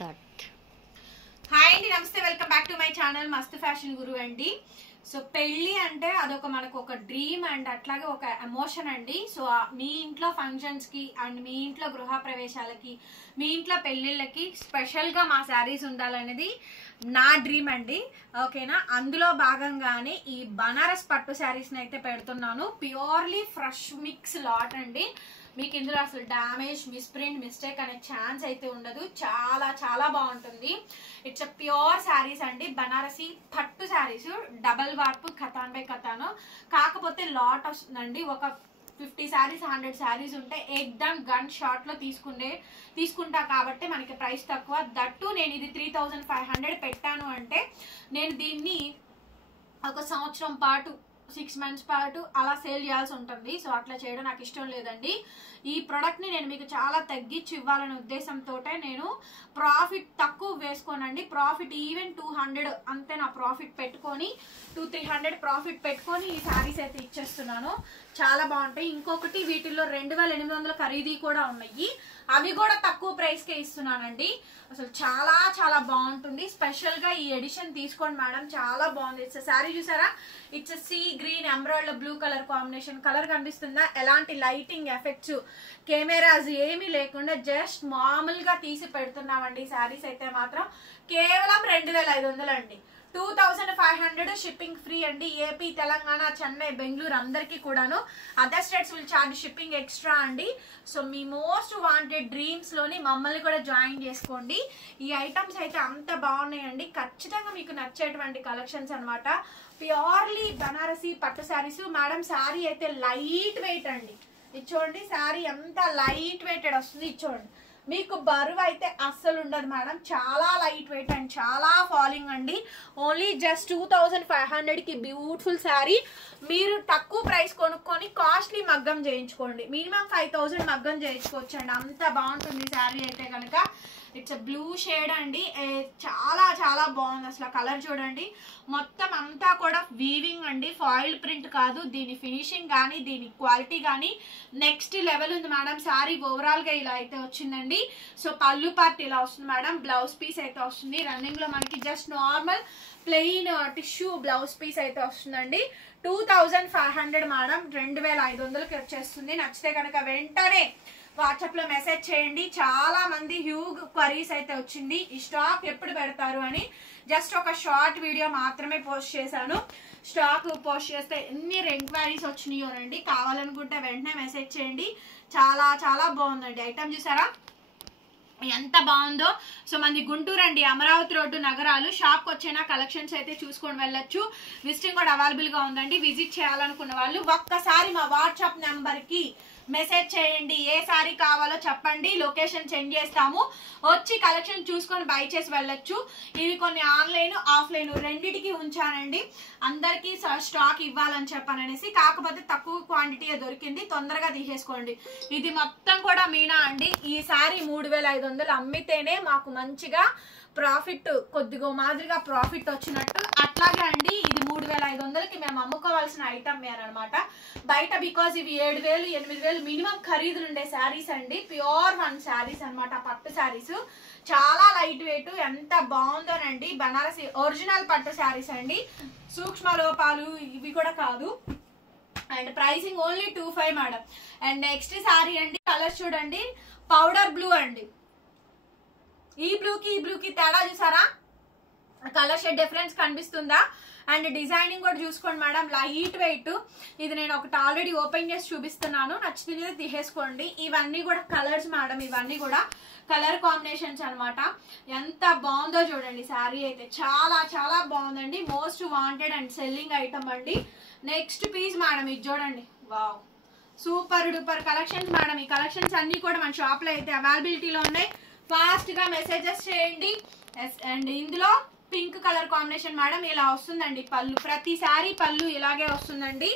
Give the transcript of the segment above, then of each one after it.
Start. Hi అండి, నమస్తే, welcome back to my channel మస్త్ ఫ్యాషన్ గురు అండి. సో పెళ్లి అంటే అదొక మనకు ఒక డ్రీమ్ అండ్ అట్లాగే ఒక ఎమోషన్ అండి. సో మీ ఇంట్లో ఫంక్షన్స్ కి అండ్ మీ ఇంట్లో గృహ ప్రవేశాలకి, మీ ఇంట్లో పెళ్లిళ్ళకి స్పెషల్ గా మా శారీస్ ఉండాలనేది నా డ్రీమ్ అండి. ఓకేనా, అందులో భాగంగానే ఈ బనారస్ పట్టు శారీస్ ని అయితే పెడుతున్నాను. ప్యూర్లీ ఫ్రెష్ మిక్స్ లాట్ అండి. మీకు ఇందులో అసలు డ్యామేజ్, మిస్ప్రింట్, మిస్టేక్ అనే ఛాన్స్ అయితే ఉండదు. చాలా చాలా బాగుంటుంది. ఇట్స్ ప్యూర్ శారీస్ అండి, బనారసి పట్టు శారీస్, డబల్ వార్పు, కథాన్ బై కథాను. కాకపోతే లాట్ వస్తుందండి. ఒక 50 శారీస్ 100 శారీస్ ఉంటే ఎగ్దమ్ గన్ షాట్ లో తీసుకుంటా కాబట్టి మనకి ప్రైస్ తక్కువ. దట్టు నేను ఇది 3500 పెట్టాను అంటే నేను దీన్ని ఒక సంవత్సరం పాటు, 6 months పాటు అలా సేల్ చేయాల్సి ఉంటుంది. సో అట్లా చేయడం నాకు ఇష్టం లేదండి. ఈ ప్రోడక్ట్ ని నేను మీకు చాలా తగ్గించి ఇవ్వాలనే ఉద్దేశంతో నేను ప్రాఫిట్ తక్కువ వేసుకోనండి. ప్రాఫిట్ ఈవెన్ 200 అంతే నా ప్రాఫిట్ పెట్టుకొని 200-300 ప్రాఫిట్ పెట్టుకొని ఈ శారీస్ అయితే ఇచ్చేస్తున్నాను. చాలా బాగుంటాయి. ఇంకొకటి వీటిల్లో 2800 ఖరీదీ కూడా ఉన్నాయి. అవి కూడా తక్కువ ప్రైస్ కే ఇస్తున్నానండి. అసలు చాలా చాలా బాగుంటుంది. స్పెషల్ గా ఈ ఎడిషన్ తీసుకోండి మేడం, చాలా బాగుంది. ఇట్స్ శారీ చూసారా, it's sea green emerald blue colour combination. Colour కనిపిస్తుందా? ఎలాంటి లైటింగ్ ఎఫెక్ట్స్, కెమెరాస్ ఏమీ లేకుండా జస్ట్ మామూలుగా తీసి పెడుతున్నామండి. శారీస్ అయితే మాత్రం కేవలం 2500 అండి. 2500 షిప్పింగ్ ఫ్రీ అండి. ఏపీ, తెలంగాణ, చెన్నై, బెంగళూరు అందరికీ కూడాను. Other states will charge shipping extra అండి. సో మీ మోస్ట్ వాంటెడ్ డ్రీమ్స్ లోని మమ్మల్ని కూడా జాయిన్ చేసుకోండి. ఈ ఐటమ్స్ అయితే అంత బాగున్నాయండి. ఖచ్చితంగా మీకు నచ్చేటువంటి కలెక్షన్స్ అనమాట. ప్యూర్లీ బనారసి పట్టు శారీస్. మేడం శారీ అయితే లైట్ వెయిట్ అండి. ఇది చూడండి, శారీ ఎంత లైట్ వెయిటెడ్ వస్తుంది. ఇది చూడండి, మీకు బరువు అయితే అస్సలు ఉండదు మేడం. చాలా లైట్ వెయిట్ అండ్ చాలా ఫాలింగ్ అండి. ఓన్లీ జస్ట్ 2500 కి బ్యూటిఫుల్ శారీ. మీరు తక్కువ ప్రైస్ కొనుక్కొని కాస్ట్లీ మగ్గం చేయించుకోండి. మినిమం 5000 మగ్గం చేయించుకోవచ్చు అండి. అంత బాగుంటుంది శారీ అయితే కనుక. ఇట్స్ బ్లూ షేడ్ అండి. చాలా చాలా బాగుంది. అసలు కలర్ చూడండి, మొత్తం అంతా కూడా వీవింగ్ అండి, ఫాయిల్ ప్రింట్ కాదు. దీని ఫినిషింగ్ కానీ, దీని క్వాలిటీ కానీ నెక్స్ట్ లెవెల్ ఉంది మేడం. శారీ ఓవరాల్ గా ఇలా అయితే వచ్చిందండి. సో పళ్ళు పార్ట్ ఇలా వస్తుంది మేడం. బ్లౌజ్ పీస్ అయితే వస్తుంది. రన్నింగ్ లో మనకి just normal plain tissue blouse piece అయితే వస్తుందండి. 2500 మేడం, 2500కి వచ్చేస్తుంది. నచ్చితే కనుక వెంటనే వాట్సాప్ లో మెసేజ్ చేయండి. చాలా మంది హ్యూజ్ క్వరీస్ అయితే వచ్చింది, ఈ స్టాక్ ఎప్పుడు పెడతారు అని. జస్ట్ ఒక షార్ట్ వీడియో మాత్రమే పోస్ట్ చేశాను. స్టాక్ పోస్ట్ చేస్తే ఎన్ని ఎంక్వైరీస్ వచ్చినాయోనండి. కావాలనుకుంటే వెంటనే మెసేజ్ చేయండి. చాలా చాలా బాగుందండి. ఐటమ్ చూసారా ఎంత బాగుందో. సో మంది గుంటూరు అండి, అమరావతి రోడ్డు, నగరాలు. షాప్కి వచ్చిన కలెక్షన్స్ అయితే చూసుకొని వెళ్ళొచ్చు. విజిటింగ్ కూడా అవైలబుల్ గా ఉందండి. విజిట్ చేయాలనుకున్న వాళ్ళు ఒక్కసారి మా వాట్సాప్ నెంబర్ కి మెసేజ్ చేయండి. ఏ సారీ కావాలో చెప్పండి, లొకేషన్ సెండ్ చేస్తాము. వచ్చి కలెక్షన్ చూసుకొని బై చేసి వెళ్ళొచ్చు. ఇవి కొన్ని ఆన్లైన్, ఆఫ్లైన్ రెండిటికి ఉంచానండి. అందరికీ స్టాక్ ఇవ్వాలని చెప్పాననేసి. కాకపోతే తక్కువ క్వాంటిటీ దొరికింది, తొందరగా తీసేసుకోండి. ఇది మొత్తం కూడా మీనా అండి. ఈ సారీ 3500 అమ్మితేనే మాకు మంచిగా ప్రాఫిట్, కొద్దిగా మాదిరిగా ప్రాఫిట్ వచ్చినట్టు. అట్లాగే అండి, ఇది 3500కి మేము అమ్ముకోవాల్సిన ఐటమ్ అనమాట. బయట బికాజ్ ఇవి 7000, 8000 మినిమం ఖరీదులు ఉండే శారీస్ అండి. ప్యూర్ 1 శారీస్ అనమాట, పట్టు శారీస్. చాలా లైట్ వెయిట్, ఎంత బాగుందోనండి. బనారసి ఒరిజినల్ పట్టు శారీస్ అండి. సూక్ష్మ లోపాలు ఇవి కూడా కాదు. And pricing only 25 madam. And next sari అండి, కలర్ చూడండి, పౌడర్ బ్లూ అండి. ఈ బ్లూకి తేడా చూసారా? కలర్ షేడ్ డిఫరెన్స్ కనిపిస్తుందా? అండ్ డిజైనింగ్ కూడా చూసుకోండి మేడం, లైట్ వెయిట్. ఇది నేను ఒకటి ఆల్రెడీ ఓపెన్ చేసి చూపిస్తున్నాను, నచ్చితే తీసేసుకోండి. ఇవన్నీ కూడా కలర్స్ మేడం, ఇవన్నీ కూడా కలర్ కాంబినేషన్స్ అనమాట. ఎంత బాగుందో చూడండి. శారీ అయితే చాలా చాలా బాగుందండి. Most wanted and selling item అండి. నెక్స్ట్ పీస్ మేడం, ఇది చూడండి, wow, super duper collections madam. ఈ కలెక్షన్స్ అన్ని కూడా మన షాప్ లో అయితే అవైలబిలిటీలో ఉన్నాయి. ఫాస్ట్ గా మెసేజెస్ చేయండి. అండ్ ఇందులో పింక్ కలర్ కాంబినేషన్ మేడం ఇలా వస్తుందండి. పళ్ళు, ప్రతి శారీ పళ్ళు ఇలాగే వస్తుందండి.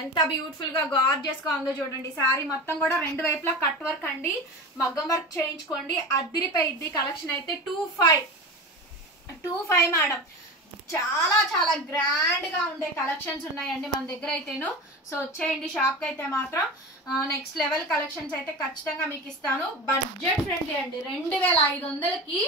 ఎంత బ్యూటిఫుల్ గా గార్జియస్ గా ఉందో చూడండి. శారీ మొత్తం కూడా 2 వైపులా కట్ వర్క్ అండి. మగ్గం వర్క్ చేయించుకోండి, అదిరిపోయిద్ది. కలెక్షన్ అయితే 25 మేడం. చాలా చాలా గ్రాండ్ గా ఉండే కలెక్షన్స్ ఉన్నాయండి మన దగ్గర అయితేను. సో వచ్చేయండి షాప్ కి అయితే మాత్రం నెక్స్ట్ లెవెల్ కలెక్షన్స్ అయితే ఖచ్చితంగా మీకు ఇస్తాను. బడ్జెట్ ఫ్రెండ్లీ అండి. 2500కి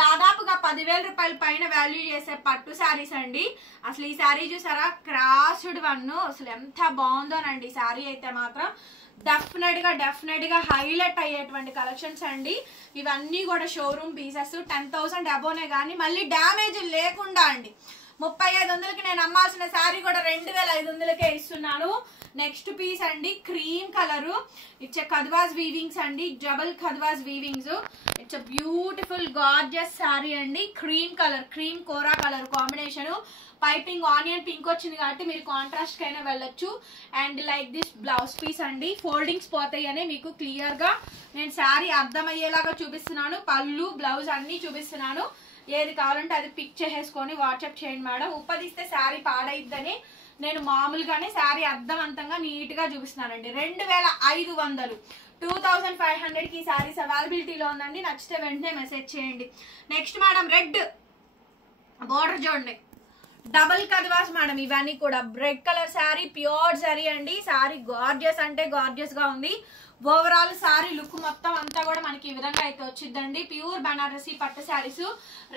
దాదాపుగా 10,000 రూపాయల పైన వాల్యూ చేసే పట్టు శారీస్ అండి. అసలు ఈ శారీ చూసారా, క్రాస్డ్ వన్, అసలు ఎంత బాగుందోనండి శారీ అయితే మాత్రం. డెఫినెట్ గా హైలైట్ అయ్యేటువంటి కలెక్షన్స్ అండి ఇవన్నీ కూడా. షోరూమ్ పీసెస్ 10,000 అబోనే కానీ మళ్ళీ డ్యామేజ్ లేకుండా అండి. 3500కి నేను అమ్మాల్సిన శారీ కూడా 2500కే ఇస్తున్నాను. నెక్స్ట్ పీస్ అండి క్రీమ్ కలర్, ఇట్స్ కద్వాస్ వీవింగ్స్ అండి, డబుల్ కద్వాస్ weavings. It's beautiful gorgeous sari అండి. Cream colour, cream kora colour combination. Piping onion pink వచ్చింది కాబట్టి మీరు కాంట్రాస్ట్ కైనా వెళ్ళొచ్చు. And like this blouse piece అండి. ఫోల్డింగ్స్ పోతాయి అని మీకు క్లియర్ గా నేను శారీ అర్థమయ్యేలాగా చూపిస్తున్నాను. పళ్ళు బ్లౌజ్ అన్ని చూపిస్తున్నాను. ఏది కావాలంటే అది పిక్ చేసేసుకొని వాట్సాప్ చేయండి మేడం. ఉప్పదిస్తే శారీ పాడైద్దని నేను మామూలుగానే శారీ అర్థవంతంగా నీట్ గా చూపిస్తున్నానండి. 2500, 2500కి ఈ శారీస్ అవైలబిలిటీలో ఉందండి. నచ్చితే వెంటనే మెసేజ్ చేయండి. నెక్స్ట్ మేడం రెడ్ బోర్డర్ చూడండి, డబుల్ కద్వాస్ మేడం. ఇవన్నీ కూడా red colour sari, pure sari అండి. శారీ గార్జియస్ అంటే గార్జియస్ గా ఉంది. ఓవరాల్ శారీ లుక్ మొత్తం అంతా కూడా మనకి ఈ విధంగా అయితే వచ్చిందండి. ప్యూర్ బనారసి పట్టు శారీస్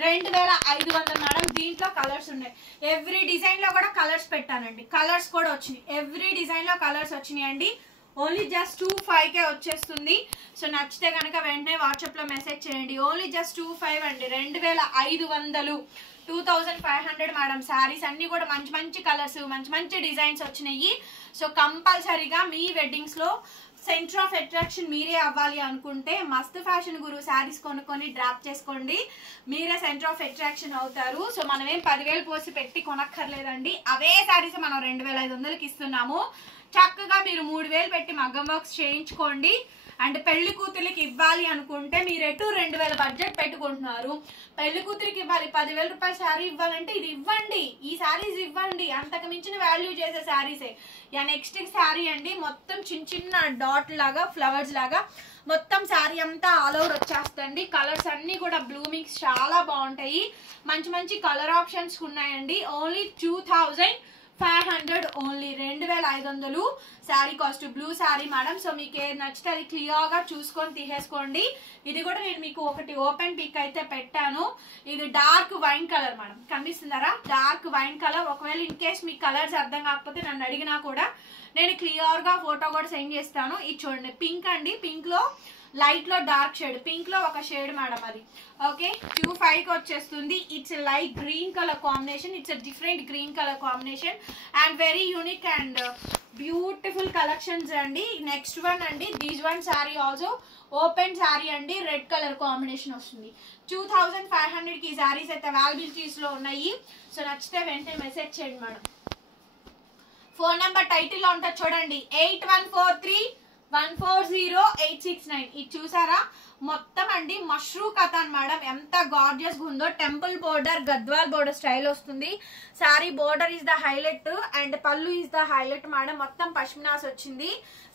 2500 మేడం. దీంట్లో కలర్స్ ఉన్నాయి. ఎవ్రీ డిజైన్ లో కూడా కలర్స్ పెట్టానండి. కలర్స్ కూడా వచ్చినాయి. ఎవ్రీ డిజైన్ లో కలర్స్ వచ్చినాయి అండి. ఓన్లీ జస్ట్ 25కే వచ్చేస్తుంది. సో నచ్చితే కనుక వెంటనే వాట్సాప్ లో మెసేజ్ చేయండి. ఓన్లీ జస్ట్ 25 అండి. 2500, 2500 మేడం. శారీస్ అన్ని కూడా మంచి మంచి కలర్స్, మంచి మంచి డిజైన్స్ వచ్చినాయి. సో కంపల్సరీగా మీ వెడ్డింగ్స్ లో సెంటర్ ఆఫ్ అట్రాక్షన్ మీరే అవ్వాలి అనుకుంటే మస్తు ఫ్యాషన్ గురు శారీస్ కొనుక్కొని డ్రాప్ చేసుకోండి. మీరే సెంటర్ ఆఫ్ అట్రాక్షన్ అవుతారు. సో మనం ఏం 10,000 పోసి పెట్టి కొనక్కర్లేదండి. అవే శారీస్ మనం 2500కి ఇస్తున్నాము. చక్కగా మీరు 3,000 పెట్టి మగ్గం వర్క్స్ చేయించుకోండి. అండ్ పెళ్లి కూతురికి ఇవ్వాలి అనుకుంటే మీరు ఎటు 2,000 బడ్జెట్ పెట్టుకుంటున్నారు. పెళ్లి కూతురికి ఇవ్వాలి 10,000 రూపాయల శారీ ఇవ్వాలంటే ఇది ఇవ్వండి, ఈ శారీస్ ఇవ్వండి. అంతకు మించిన వాల్యూ చేసే శారీసే. నెక్స్ట్ శారీ అండి మొత్తం చిన్న చిన్న డాట్ లాగా, ఫ్లవర్స్ లాగా మొత్తం శారీ అంతా ఆల్ ఓవర్ వచ్చేస్తుంది. కలర్స్ అన్ని కూడా బ్లూమింగ్స్ చాలా బాగుంటాయి. మంచి మంచి కలర్ ఆప్షన్స్ ఉన్నాయండి. Only 2500 only 2500 sari cost. Blue sari madam. So మీకు ఏది నచ్చితే అది క్లియర్ గా చూసుకొని తీసేసుకోండి. ఇది కూడా నేను మీకు ఒకటి ఓపెన్ పిక్ అయితే పెట్టాను. ఇది డార్క్ వైన్ కలర్ మేడం. కనిపిస్తున్నారా, డార్క్ వైన్ కలర్. ఒకవేళ ఇన్ కేస్ మీకు కలర్స్ అర్థం కాకపోతే నన్ను అడిగినా కూడా నేను క్లియర్ గా ఫోటో కూడా సెండ్ చేస్తాను. ఇది చూడండి పింక్ అండి. పింక్ లో లైట్ లో డార్క్ షేడ్, పింక్ లో ఒక షేడ్ మేడం అది. ఓకే 25కి వచ్చేస్తుంది. It's light green colour combination. It's different green colour combination and very unique and beautiful collections అండి. నెక్స్ట్ వన్ అండి this one sari also open sari అండి. రెడ్ కలర్ కాంబినేషన్ వస్తుంది. 2500కి ఈ శారీస్ అయితే అవైలబిలిటీస్ లో ఉన్నాయి. సో నచ్చితే వెంటనే మెసేజ్ చేయండి మేడం. ఫోన్ నెంబర్ టైటిల్ లో ఉంటుంది చూడండి, 8143140869. ఇది చూసారా మొత్తం అండి మష్రూ కథాన్ మేడం. ఎంత గార్జియస్ గా ఉందో. Temple border, Gadwal border style వస్తుంది. Sari border is the highlight and pallu is the highlight madam. మొత్తం పష్మినాస్ వచ్చింది.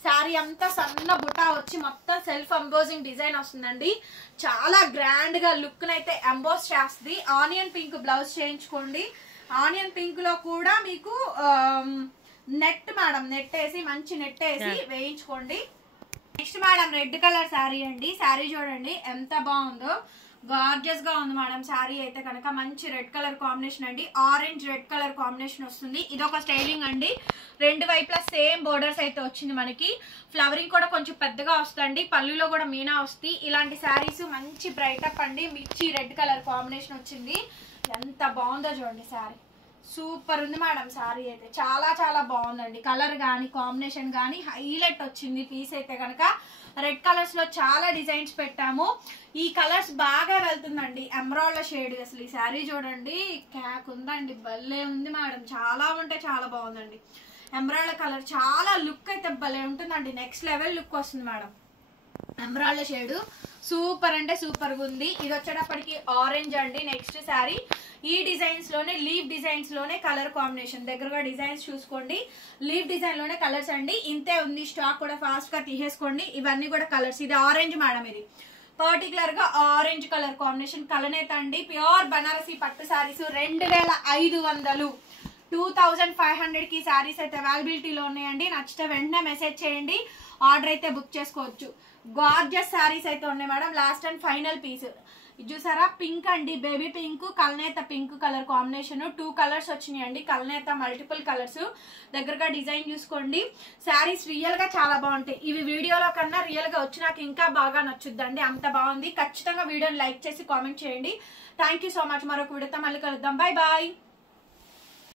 శారీ అంతా సన్న బుటా వచ్చి మొత్తం సెల్ఫ్ ఎంబోజింగ్ డిజైన్ వస్తుందండి. చాలా గ్రాండ్ గా లుక్ నైతే ఎంబోస్ చేస్తుంది. ఆనియన్ పింక్ బ్లౌజ్ చేయించుకోండి. ఆనియన్ పింక్ లో కూడా మీకు నెట్ మేడం, నెట్ వేసి మంచి నెట్ వేసి వేయించుకోండి. Next madam red colour sari అండి. శారీ చూడండి ఎంత బాగుందో, గార్జియస్ గా ఉంది మేడం. శారీ అయితే కనుక మంచి రెడ్ కలర్ కాంబినేషన్ అండి. ఆరెంజ్ రెడ్ కలర్ కాంబినేషన్ వస్తుంది. ఇదొక స్టైలింగ్ అండి. రెండు వైపులా సేమ్ బోర్డర్స్ అయితే వచ్చింది మనకి. ఫ్లవరింగ్ కూడా కొంచెం పెద్దగా వస్తుంది. పళ్ళులో కూడా మీనా వస్తుంది. ఇలాంటి శారీస్ మంచి బ్రైట్ అప్ అండి. మిర్చి రెడ్ కలర్ కాంబినేషన్ వచ్చింది. ఎంత బాగుందో చూడండి శారీ. సూపర్ ఉంది మేడం. శారీ అయితే చాలా చాలా బాగుందండి. కలర్ కానీ కాంబినేషన్ కానీ హైలైట్ వచ్చింది. పీస్ అయితే కనుక రెడ్ కలర్స్ లో చాలా డిజైన్స్ పెట్టాము. ఈ కలర్స్ బాగా వెళ్తుందండి. Emerald shade. అసలు ఈ శారీ చూడండి క్యాక్ ఉందండి, భలే ఉంది మేడం. చాలా అంటే చాలా బాగుందండి. ఎమరాల్డ్ కలర్ చాలా లుక్ అయితే భలే ఉంటుందండి. నెక్స్ట్ లెవెల్ లుక్ వస్తుంది మేడం. ఎమరాల్డ్ షేడ్ సూపర్ అంటే సూపర్ గా ఉంది. ఇది వచ్చేటప్పటికి ఆరెంజ్ అండి. నెక్స్ట్ శారీ ఈ డిజైన్స్ లోనే, లీవ్ డిజైన్స్ లోనే కలర్ కాంబినేషన్. దగ్గరగా డిజైన్స్ చూసుకోండి. లీవ్ డిజైన్ లోనే కలర్స్ అండి. ఇంతే ఉంది స్టాక్ కూడా. ఫాస్ట్ గా తీసేసుకోండి. ఇవన్నీ కూడా కలర్స్. ఇది ఆరెంజ్ మేడం. ఇది పర్టికులర్ గా ఆరెంజ్ కలర్ కాంబినేషన్ కలనేత అండి. ప్యూర్ బనారసి పట్టు శారీస్ 2500 2500 కి శారీస్ అయితే అవైలబిలిటీలో ఉన్నాయండి. నచ్చితే వెంటనే మెసేజ్ చేయండి, ఆర్డర్ అయితే బుక్ చేసుకోవచ్చు. గార్జియస్ శారీస్ అయితే ఉన్నాయి madam. Last and final piece ఇది చూసారా, పింక్ అండి, బేబీ పింక్ కలనేత పింక్ కలర్ కాంబినేషన్. 2 కలర్స్ వచ్చినాయి అండి, కలనేత మల్టిపుల్ కలర్స్. దగ్గరగా డిజైన్ చూసుకోండి. శారీస్ రియల్ గా చాలా బాగుంటాయి. ఇవి వీడియోలో కన్నా రియల్ గా వచ్చి నాకు ఇంకా బాగా నచ్చుద్దండి, అంత బాగుంది. ఖచ్చితంగా వీడియోని లైక్ చేసి కామెంట్ చేయండి. Thank you so much. మరొక వీడియోతో మళ్ళీ కలుద్దాం. Bye bye.